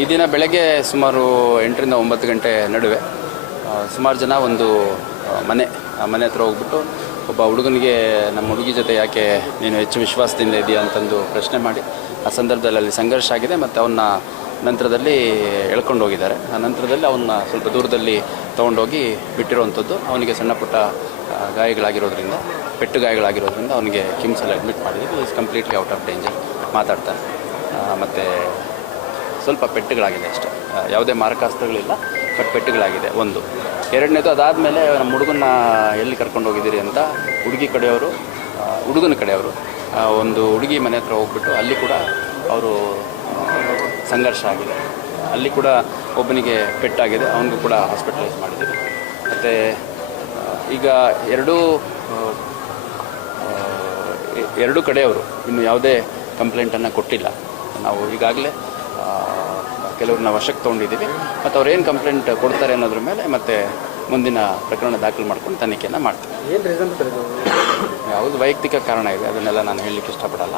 ಈ ದಿನ ಬೆಳಗ್ಗೆ ಸುಮಾರು 8ರಿಂದ 9 ಗಂಟೆ ನಡುವೆ ಸುಮಾರು ಜನ ಒಂದು ಮನೆ ಹತ್ರ ಹೋಗ್ಬಿಟ್ಟು ಒಬ್ಬ ಹುಡುಗನಿಗೆ ನಮ್ಮ ಹುಡುಗಿ ಜೊತೆ ಯಾಕೆ ನೀನು ಹೆಚ್ಚು ವಿಶ್ವಾಸದಿಂದ ಇದೆಯಾ ಅಂತಂದು ಪ್ರಶ್ನೆ ಮಾಡಿ ಆ ಸಂದರ್ಭದಲ್ಲಿ ಅಲ್ಲಿ ಸಂಘರ್ಷ ಆಗಿದೆ ಮತ್ತು ಅವನ್ನ ನಂತರದಲ್ಲಿ ಎಳ್ಕೊಂಡು ಹೋಗಿದ್ದಾರೆ. ಆ ನಂತರದಲ್ಲಿ ಅವನ್ನ ಸ್ವಲ್ಪ ದೂರದಲ್ಲಿ ತೊಗೊಂಡೋಗಿ ಬಿಟ್ಟಿರುವಂಥದ್ದು. ಅವನಿಗೆ ಸಣ್ಣ ಪುಟ್ಟ ಗಾಯಗಳಾಗಿರೋದ್ರಿಂದ ಪೆಟ್ಟು ಗಾಯಗಳಾಗಿರೋದ್ರಿಂದ ಅವನಿಗೆ ಕಿಮ್ಸಲ್ಲಿ ಅಡ್ಮಿಟ್ ಮಾಡಿದ್ದೀವಿ. Is completely out of danger ಮಾತಾಡ್ತಾನೆ. ಮತ್ತು ಸ್ವಲ್ಪ ಪೆಟ್ಟುಗಳಾಗಿದೆ ಅಷ್ಟೇ, ಯಾವುದೇ ಮಾರಕಾಸ್ತ್ರಗಳಿಲ್ಲ, ಬಟ್ ಪೆಟ್ಟುಗಳಾಗಿದೆ ಒಂದು. ಎರಡನೇದು ಅದಾದಮೇಲೆ ನಮ್ಮ ಹುಡುಗನ್ನ ಎಲ್ಲಿ ಕರ್ಕೊಂಡು ಹೋಗಿದ್ದೀರಿ ಅಂತ ಹುಡುಗನ ಕಡೆಯವರು ಒಂದು ಹುಡುಗಿ ಮನೆ ಹತ್ರ ಹೋಗ್ಬಿಟ್ಟು ಅಲ್ಲಿ ಕೂಡ ಅವರು ಸಂಘರ್ಷ ಆಗಿದೆ. ಅಲ್ಲಿ ಕೂಡ ಒಬ್ಬನಿಗೆ ಪೆಟ್ಟಾಗಿದೆ, ಅವನಿಗೂ ಕೂಡ ಹಾಸ್ಪಿಟಲೈಸ್ ಮಾಡಿದ್ದೀವಿ. ಮತ್ತು ಈಗ ಎರಡೂ ಕಡೆಯವರು ಇನ್ನು ಯಾವುದೇ ಕಂಪ್ಲೇಂಟನ್ನು ಕೊಟ್ಟಿಲ್ಲ. ನಾವು ಈಗಾಗಲೇ ಕೆಲವ್ರನ್ನ ವಶಕ್ಕೆ ತೊಗೊಂಡಿದ್ದೀವಿ ಮತ್ತು ಅವ್ರು ಏನು ಕಂಪ್ಲೇಂಟ್ ಕೊಡ್ತಾರೆ ಅನ್ನೋದ್ರ ಮೇಲೆ ಮತ್ತೆ ಮುಂದಿನ ಪ್ರಕರಣ ದಾಖಲು ಮಾಡ್ಕೊಂಡು ತನಿಖೆಯನ್ನು ಮಾಡ್ತೀವಿ. ಏನು ರೀಸನ್ ಸರ್ ಇದು? ಯಾವುದು ವೈಯಕ್ತಿಕ ಕಾರಣ ಇದೆ, ಅದನ್ನೆಲ್ಲ ನಾನು ಹೇಳಲಿಕ್ಕೆ ಇಷ್ಟಪಡಲ್ಲ.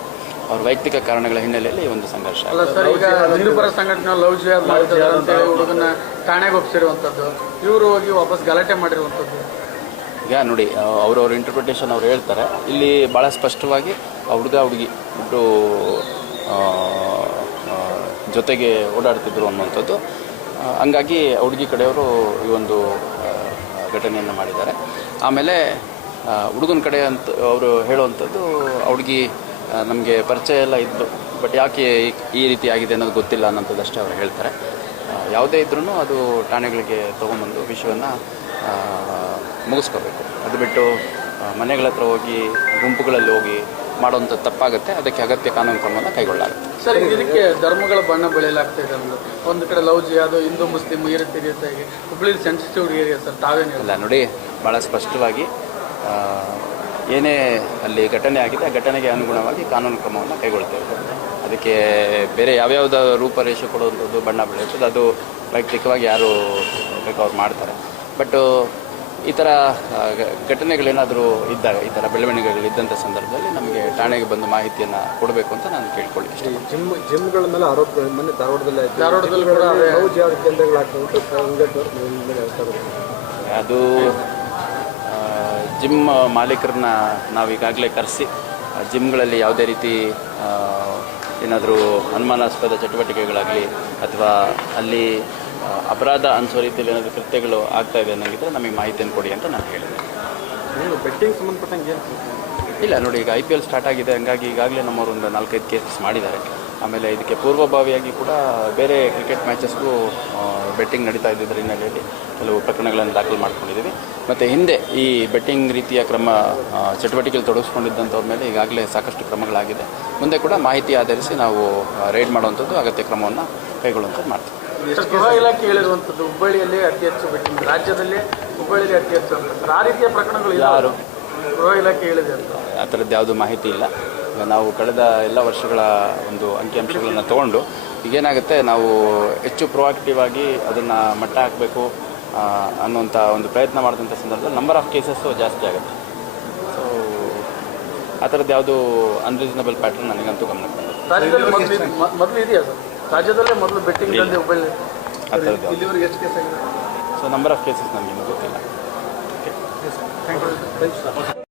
ಅವ್ರ ವೈಯಕ್ತಿಕ ಕಾರಣಗಳ ಹಿನ್ನೆಲೆಯಲ್ಲಿ ಈ ಒಂದು ಸಂಘರ್ಷ. ಅಲ್ಲ ಸರ್, ಈಗ ಹಿಂದೂಪರ ಸಂಘಟನೆ ಲವ್ ಜಿಹಾದ್ ಮಾಡ್ತಿದ್ದಾರೆ ಅಂತೇಳಿ ಹುಡುಗನ ಠಾಣೆಗೆ ಒಪ್ಪಿಸಿರುವಂಥದ್ದು, ಇವರು ಹೋಗಿ ವಾಪಸ್ ಗಲಾಟೆ ಮಾಡಿರುವಂಥದ್ದು. ಈಗ ನೋಡಿ, ಅವ್ರವ್ರ ಇಂಟರ್ಪ್ರಿಟೇಷನ್ ಅವ್ರು ಹೇಳ್ತಾರೆ. ಇಲ್ಲಿ ಭಾಳ ಸ್ಪಷ್ಟವಾಗಿ ಹುಡುಗಿ ಇಬ್ಬರು ಜೊತೆಗೆ ಓಡಾಡ್ತಿದ್ರು ಅನ್ನುವಂಥದ್ದು. ಹಂಗಾಗಿ ಹುಡುಗಿ ಕಡೆಯವರು ಈ ಒಂದು ಘಟನೆಯನ್ನು ಮಾಡಿದ್ದಾರೆ. ಆಮೇಲೆ ಹುಡುಗನ ಕಡೆ ಅಂತ ಅವರು ಹೇಳುವಂಥದ್ದು, ಹುಡುಗಿ ನಮಗೆ ಪರಿಚಯ ಎಲ್ಲ ಇದ್ದು, ಬಟ್ ಯಾಕೆ ಈ ರೀತಿ ಆಗಿದೆ ಅನ್ನೋದು ಗೊತ್ತಿಲ್ಲ ಅನ್ನೋಂಥದ್ದಷ್ಟೇ ಅವರು ಹೇಳ್ತಾರೆ. ಯಾವುದೇ ಇದ್ರೂ ಅದು ಠಾಣೆಗಳಿಗೆ ತೊಗೊಂಬಂದು ವಿಷಯವನ್ನು ಮುಗಿಸ್ಕೋಬೇಕು. ಅದು ಬಿಟ್ಟು ಮನೆಗಳ ಹತ್ರ ಹೋಗಿ ಗುಂಪುಗಳಲ್ಲಿ ಹೋಗಿ ಮಾಡೋಂಥ ತಪ್ಪಾಗುತ್ತೆ. ಅದಕ್ಕೆ ಅಗತ್ಯ ಕಾನೂನು ಕ್ರಮವನ್ನು ಕೈಗೊಳ್ಳಲಾಗುತ್ತೆ. ಸರ್, ಇದಕ್ಕೆ ಧರ್ಮಗಳ ಬಣ್ಣ ಬೆಳೆಯಲಾಗ್ತಾ ಇದೆ. ಒಂದು ಕಡೆ ಲವ್ ಜಿಹಾದ್, ಹಿಂದೂ ಮುಸ್ಲಿಂ ಈ ರೀತಿ ಹುಬ್ಬಳ್ಳಿ ಸೆನ್ಸಿಟಿವ್ ಏರಿಯಾ ಸರ್, ತಾವೇನು ಇಲ್ಲ ನೋಡಿ, ಭಾಳ ಸ್ಪಷ್ಟವಾಗಿ ಏನೇ ಅಲ್ಲಿ ಘಟನೆ ಆಗಿದೆ ಆ ಘಟನೆಗೆ ಅನುಗುಣವಾಗಿ ಕಾನೂನು ಕ್ರಮವನ್ನು ಕೈಗೊಳ್ತೇವೆ. ಅದಕ್ಕೆ ಬೇರೆ ಯಾವ್ಯಾವುದೋ ರೂಪರೇಷೆ ಕೊಡುವಂಥದ್ದು, ಬಣ್ಣ ಬೆಳೆಯೋದು, ಅದು ವೈಯಕ್ತಿಕವಾಗಿ ಯಾರು ಬೇಕು ಅವ್ರು ಮಾಡ್ತಾರೆ. ಬಟ್ ಈ ಥರ ಘಟನೆಗಳೇನಾದರೂ ಇದ್ದಾಗ, ಈ ಥರ ಬೆಳವಣಿಗೆಗಳಿದ್ದಂಥ ಸಂದರ್ಭದಲ್ಲಿ ನಮಗೆ ಠಾಣೆಗೆ ಬಂದು ಮಾಹಿತಿಯನ್ನು ಕೊಡಬೇಕು ಅಂತ ನಾನು ಕೇಳ್ಕೊಳ್ಳಿ ಇಷ್ಟ. ಜಿಮ್ಗಳ ಮೇಲೆ ಆರೋಪ ಮೊನ್ನೆ ಧಾರವಾಡದಲ್ಲಿ ಅದು ಜಿಮ್ ಮಾಲೀಕರನ್ನ ನಾವೀಗಾಗಲೇ ಕರೆಸಿ ಜಿಮ್ಗಳಲ್ಲಿ ಯಾವುದೇ ರೀತಿ ಏನಾದರೂ ಅನುಮಾನಾಸ್ಪದ ಚಟುವಟಿಕೆಗಳಾಗಲಿ ಅಥವಾ ಅಲ್ಲಿ ಅಪರಾಧ ಅನಿಸೋ ರೀತಿಯಲ್ಲಿ ಏನಾದರೂ ಕೃತ್ಯಗಳು ಆಗ್ತಾ ಇದೆ ಅನ್ನೋಂಗಿದ್ರೆ ನಮಗೆ ಮಾಹಿತಿಯನ್ನು ಕೊಡಿ ಅಂತ ನಾನು ಹೇಳಿದೆ. ಬೆಟ್ಟಿಂಗ್ ಸಂಬಂಧಪಟ್ಟಂಗೆ ಏನು ಇಲ್ಲ ನೋಡಿ, ಈಗ IPL ಸ್ಟಾರ್ಟ್ ಆಗಿದೆ, ಹಂಗಾಗಿ ಈಗಾಗಲೇ ನಮ್ಮವರು ಒಂದು 4-5 ಕೇಸಸ್ ಮಾಡಿದ್ದಾರೆ. ಆಮೇಲೆ ಇದಕ್ಕೆ ಪೂರ್ವಭಾವಿಯಾಗಿ ಕೂಡ ಬೇರೆ ಕ್ರಿಕೆಟ್ ಮ್ಯಾಚಸ್ಗೂ ಬೆಟ್ಟಿಂಗ್ ನಡೀತಾ ಇದ್ದಿದ್ದರ ಹಿನ್ನೆಲೆಯಲ್ಲಿ ಕೆಲವು ಪ್ರಕರಣಗಳನ್ನು ದಾಖಲು ಮಾಡ್ಕೊಂಡಿದ್ದೀವಿ. ಮತ್ತು ಹಿಂದೆ ಈ ಬೆಟ್ಟಿಂಗ್ ರೀತಿಯ ಚಟುವಟಿಕೆಯಲ್ಲಿ ತೊಡಗಿಸ್ಕೊಂಡಿದ್ದಂಥವ್ರ ಮೇಲೆ ಈಗಾಗಲೇ ಸಾಕಷ್ಟು ಕ್ರಮಗಳಾಗಿದೆ. ಮುಂದೆ ಕೂಡ ಮಾಹಿತಿ ಆಧರಿಸಿ ನಾವು ರೈಡ್ ಮಾಡುವಂಥದ್ದು, ಅಗತ್ಯ ಕ್ರಮವನ್ನು ಕೈಗೊಳ್ಳುವಂಥದ್ದು ಮಾಡ್ತೀವಿ. ಗೃಹ ಇಲಾಖೆ ಹೇಳಿರುವಂಥದ್ದು ಹುಬ್ಬಳ್ಳಿಯಲ್ಲಿ ಅತಿ ಹೆಚ್ಚು ಬೆಟ್ಟಿಂಗ್, ರಾಜ್ಯದಲ್ಲಿ ಹುಬ್ಬಳ್ಳಿಯಲ್ಲಿ ಅತಿ ಹೆಚ್ಚು ಅಂತ ಆ ರೀತಿಯ ಪ್ರಕರಣಗಳು ಯಾರು ಗೃಹ ಇಲಾಖೆ ಹೇಳಿದೆ ಅಂತ ಆ ಥರದ್ದು ಯಾವುದೂ ಮಾಹಿತಿ ಇಲ್ಲ. ನಾವು ಕಳೆದ ಎಲ್ಲ ವರ್ಷಗಳ ಒಂದು ಅಂಕಿಅಂಶಗಳನ್ನು ತೊಗೊಂಡು ಈಗೇನಾಗುತ್ತೆ, ನಾವು ಹೆಚ್ಚು ಪ್ರೊಆಕ್ಟಿವ್ ಆಗಿ ಅದನ್ನು ಮಟ್ಟ ಹಾಕಬೇಕು ಅನ್ನುವಂಥ ಒಂದು ಪ್ರಯತ್ನ ಮಾಡಿದಂಥ ಸಂದರ್ಭದಲ್ಲಿ ನಂಬರ್ ಆಫ್ ಕೇಸಸ್ಸು ಜಾಸ್ತಿ ಆಗುತ್ತೆ. ಸೊ ಆ ಥರದ್ದು ಯಾವುದು ಅನ್ರೀಸನಬಲ್ ಪ್ಯಾಟರ್ನ್ ನನಗಂತೂ ಗಮನಕ್ಕೆ ಬಂದಿದೆ. ಮೊದಲು ಇದೆಯಾ ಸರ್ ರಾಜ್ಯದಲ್ಲೇ ಮೊದಲು ಬೆಟ್ಟಿಂಗ್ ಹುಬ್ಬಳ್ಳಿ ಆ ಥರದ್ದು ಇಲ್ಲಿವರೆಗೆ ಎಷ್ಟು ಕೇಸ್ ಆಗಿದೆ? ಸೊ ನಂಬರ್ ಆಫ್ ಕೇಸಸ್ ನನಗೆ ಗೊತ್ತಿಲ್ಲ. Thank you.